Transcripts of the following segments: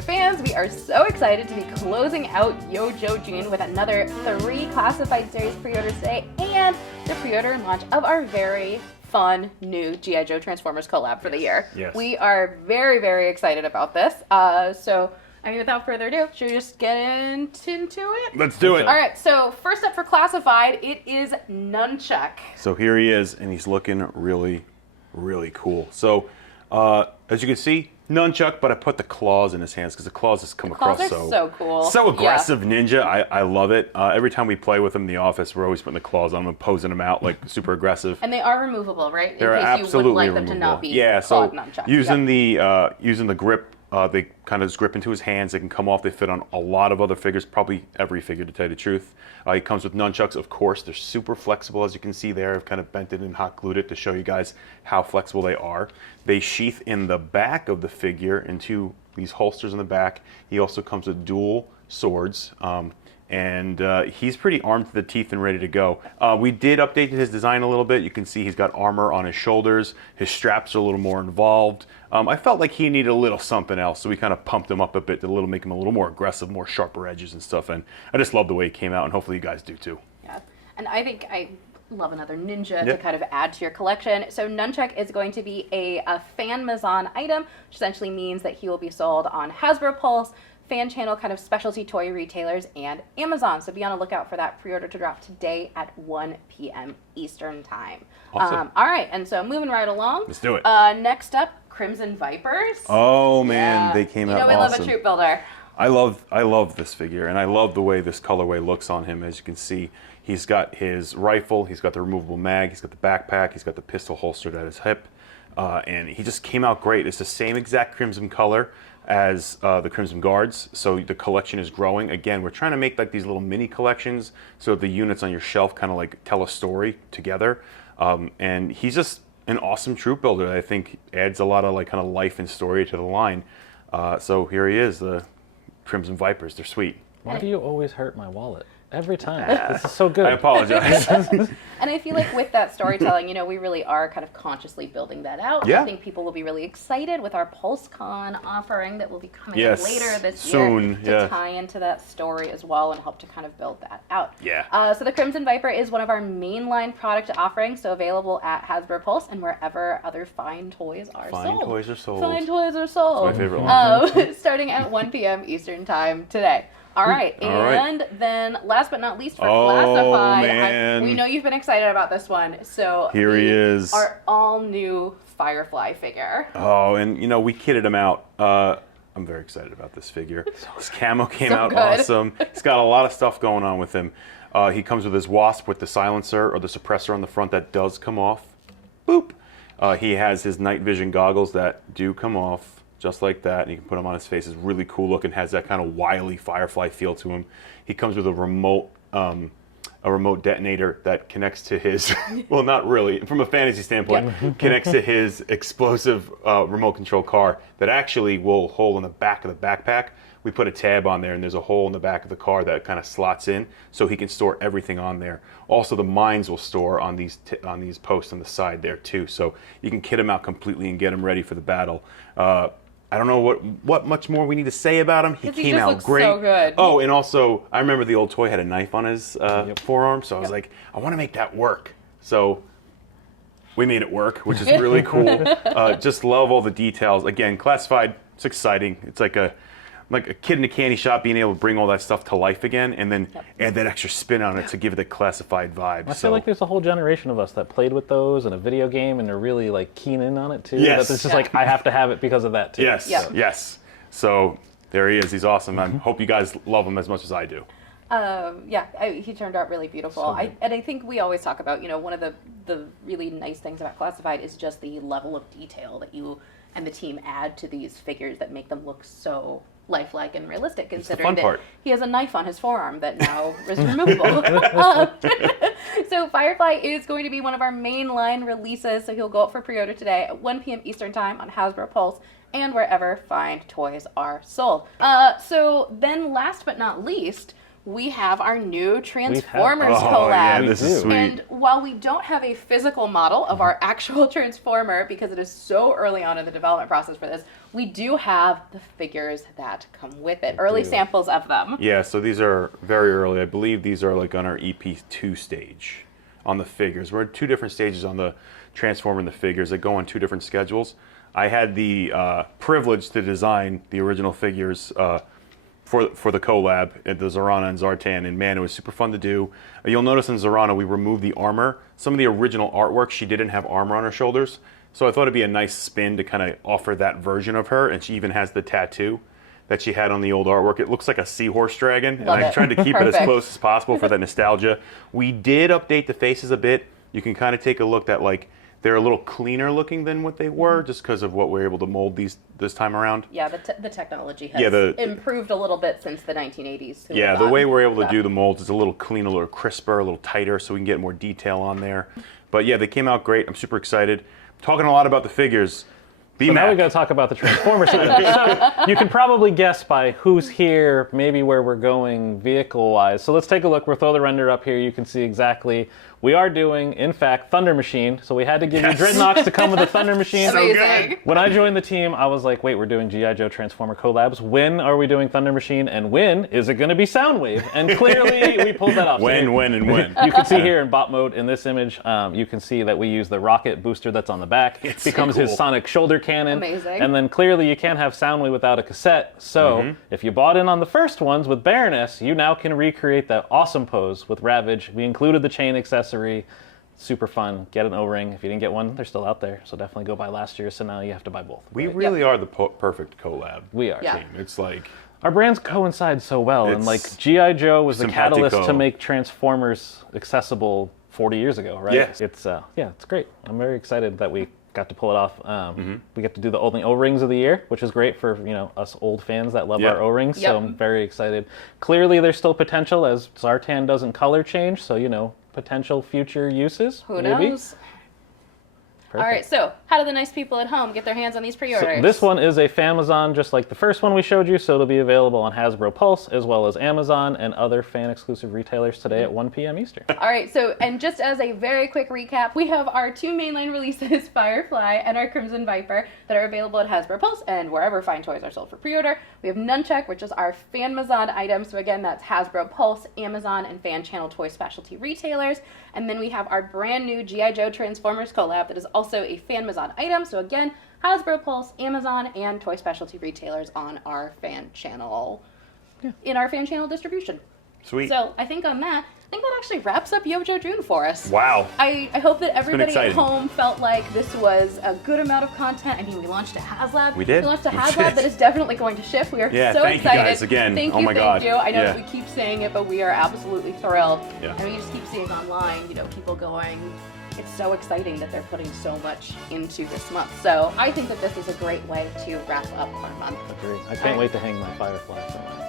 Joe fans, we are so excited to be closing out Yojo June with another 3 classified series pre-orders today and the pre-order and launch of our very fun new G.I. Joe Transformers collab for the year. Yes. We are very, very excited about this. So, without further ado, should we just get into it? Let's do it. All right, so first up for classified, it is Nunchuck. So here he is, and he's looking really, really cool. So, as you can see, Nunchuck, but I put the claws in his hands because the claws just come across so cool. So aggressive ninja. I love it. Every time we play with him in the office, we're always putting the claws on him and posing him out like super aggressive. And they are removable, right? They're in case absolutely you would like removable. them to not be so clawed nunchucks. using the grip, they kind of just grip into his hands. They can come off. They fit on a lot of other figures, probably every figure to tell you the truth. He comes with nunchucks, of course. They're super flexible, as you can see there. I've kind of bent it and hot glued it to show you guys how flexible they are. They sheath in the back of the figure into these holsters in the back. He also comes with dual swords. And he's pretty armed to the teeth and ready to go. We did update his design a little bit. You can see he's got armor on his shoulders. His straps are a little more involved. I felt like he needed a little something else, so we kind of pumped him up a bit to make him a little more aggressive, more sharper edges and stuff. And I just love the way he came out, and hopefully you guys do too. Yeah, and I think I love another ninja to kind of add to your collection. So Nunchuck is going to be a fan Maison item, which essentially means that he will be sold on Hasbro Pulse, fan channel kind of specialty toy retailers, and Amazon. So be on the lookout for that pre-order to drop today at 1 p.m. Eastern time. Awesome. All right, and so moving right along. Let's do it. Next up, Crimson Vipers. Oh man, they came out awesome. We love a troop builder. I love this figure, and I love the way this colorway looks on him. As you can see, he's got his rifle, he's got the removable mag, he's got the backpack, he's got the pistol holstered at his hip, and he just came out great. It's the same exact crimson color as the Crimson Guards, so the collection is growing. Again, we're trying to make like these little mini collections so the units on your shelf kind of like tell a story together. And he's just an awesome troop builder that I think adds a lot of like kind of life and story to the line. So here he is, the Crimson Vipers. They're sweet. Why do you always hurt my wallet? Every time. This is so good. I apologize. And I feel like with that storytelling, we really are kind of consciously building that out. Yeah. I think people will be really excited with our PulseCon offering that will be coming Yes, later this soon, year to tie into that story as well and help to kind of build that out. Yeah. So the Crimson Viper is one of our mainline product offerings, so available at Hasbro Pulse and wherever other fine toys are sold. Fine toys are sold. Fine toys are sold. That's my favorite line. Starting at 1 p.m. Eastern time today. All right, and then last but not least for classified, man. we know you've been excited about this one, so Here he is. Our all-new Firefly figure. Oh, and we kitted him out. I'm very excited about this figure. His camo came out good. awesome. He's got a lot of stuff going on with him. He comes with his Wasp with the silencer or the suppressor on the front that does come off. Boop. He has his night vision goggles that do come off. Just like that, and you can put him on his face. It's really cool looking, has that kind of wily Firefly feel to him. He comes with a remote detonator that connects to his, well, not really, from a fantasy standpoint, connects to his explosive remote control car that actually will hold in the back of the backpack. We put a tab on there, and there's a hole in the back of the car that kind of slots in, so he can store everything on there. Also, the mines will store on these posts on the side there too, so you can kit him out completely and get him ready for the battle. I don't know what much more we need to say about him. He came out great. So good. Oh, and also, I remember the old toy had a knife on his forearm, so I was like, I want to make that work. So we made it work, which is really cool. Just love all the details. Again, classified, it's exciting. It's like a kid in a candy shop being able to bring all that stuff to life again and then add that extra spin on it to give it the classified vibe. I feel like there's a whole generation of us that played with those in a video game and they're really like keen in on it too. Yes. That it's just like, I have to have it because of that too. Yes, yes. So there he is. He's awesome. I hope you guys love him as much as I do. He turned out really beautiful. So and I think we always talk about, one of the really nice things about classified is just the level of detail that you and the team add to these figures that make them look so lifelike and realistic, considering that he has a knife on his forearm that now is removable. So Firefly is going to be one of our mainline releases, so he'll go up for pre-order today at 1 p.m. Eastern time on Hasbro Pulse and wherever fine toys are sold. So then last but not least, we have our new Transformers collab. Oh, yeah, this is sweet. And while we don't have a physical model of our actual Transformer, because it is so early on in the development process for this, we do have the figures that come with it. Early samples of them. Yeah, so these are very early. I believe these are like on our EP2 stage on the figures. We're in 2 different stages on the Transformer and the figures that go on 2 different schedules. I had the privilege to design the original figures for the collab at the Zorana and Zartan, and man, it was super fun to do. You'll notice in Zorana we removed the armor. Some of the original artwork, she didn't have armor on her shoulders, so I thought it'd be a nice spin to kind of offer that version of her, and she even has the tattoo that she had on the old artwork. It looks like a seahorse dragon, and I tried to keep it as close as possible for that nostalgia. We did update the faces a bit. You can kind of take a look that like they're a little cleaner looking than what they were, just because of what we're able to mold these this time around. Yeah, the technology has improved a little bit since the 1980s. Yeah, the way we're able to do the molds is a little cleaner, a little crisper, a little tighter, so we can get more detail on there. But yeah, they came out great. I'm super excited. Talking a lot about the figures. BMac. So now we got to talk about the Transformer side of it. So you can probably guess by who's here, maybe where we're going vehicle-wise. So let's take a look. We'll throw the render up here. You can see exactly. We are doing, in fact, Thunder Machine. So we had to give you Dreadnoks to come with the Thunder Machine. So good. When I joined the team, I was like, wait, we're doing G.I. Joe Transformer collabs. When are we doing Thunder Machine? And when is it going to be Soundwave? And clearly, we pulled that off. When. You can see here in bot mode in this image, you can see that we use the rocket booster that's on the back. It becomes his sonic shoulder cannon. Amazing. And then clearly you can't have Soundwave without a cassette. So if you bought in on the first ones with Baroness, you now can recreate that awesome pose with Ravage. We included the chain accessory. Super fun. Get an O-ring. If you didn't get one, they're still out there. So definitely go buy last year. So now you have to buy both. We really are the perfect collab. We are. Team. It's like our brands coincide so well, and like G.I. Joe was the catalyst to make Transformers accessible 40 years ago, right? Yeah. It's great. I'm very excited that we got to pull it off. We get to do the only O-rings of the year, which is great for us old fans that love our O-rings. So I'm very excited. Clearly, there's still potential as Zartan doesn't color change. So potential future uses. Who maybe. knows? All right, so how do the nice people at home get their hands on these pre-orders? So this one is a Famazon, just like the first one we showed you, so it'll be available on Hasbro Pulse, as well as Amazon and other fan-exclusive retailers today at 1 p.m. Eastern. All right, so, and just as a very quick recap, we have our 2 mainline releases, Firefly and our Crimson Viper, that are available at Hasbro Pulse and wherever fine toys are sold for pre-order. We have Nunchuck, which is our Fanmazon item, so again, that's Hasbro Pulse, Amazon, and Fan Channel Toy Specialty retailers. And then we have our brand new G.I. Joe Transformers collab that is also a Fanmazon item. So again, Hasbro Pulse, Amazon, and Toy Specialty retailers on our fan channel, in our fan channel distribution. Sweet. So I think on that, actually wraps up Yojo June for us. Wow. I hope that everybody at home felt like this was a good amount of content. I mean, we launched a HasLab. We did. We launched a HasLab that is definitely going to ship. We are so thank excited. You guys again. Thank you. Thank you. I know that we keep saying it, but we are absolutely thrilled. Yeah. And we just keep seeing online, people going, it's so exciting that they're putting so much into this month. So I think that this is a great way to wrap up our month. Agreed. I can't wait to hang my Firefly from my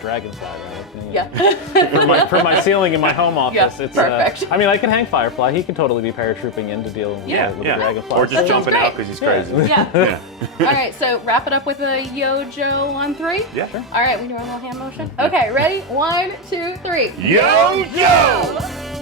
Dragonfly, right? Yeah. for my ceiling in my home office. Yeah, it's perfect. I can hang Firefly. He can totally be paratrooping in to deal with the Dragonfly. Or just jumping out because he's crazy. Yeah. All right, so wrap it up with a Yojo on 3. Yeah, sure. All right, we do our little hand motion. Okay, ready? 1, 2, 3. Yojo!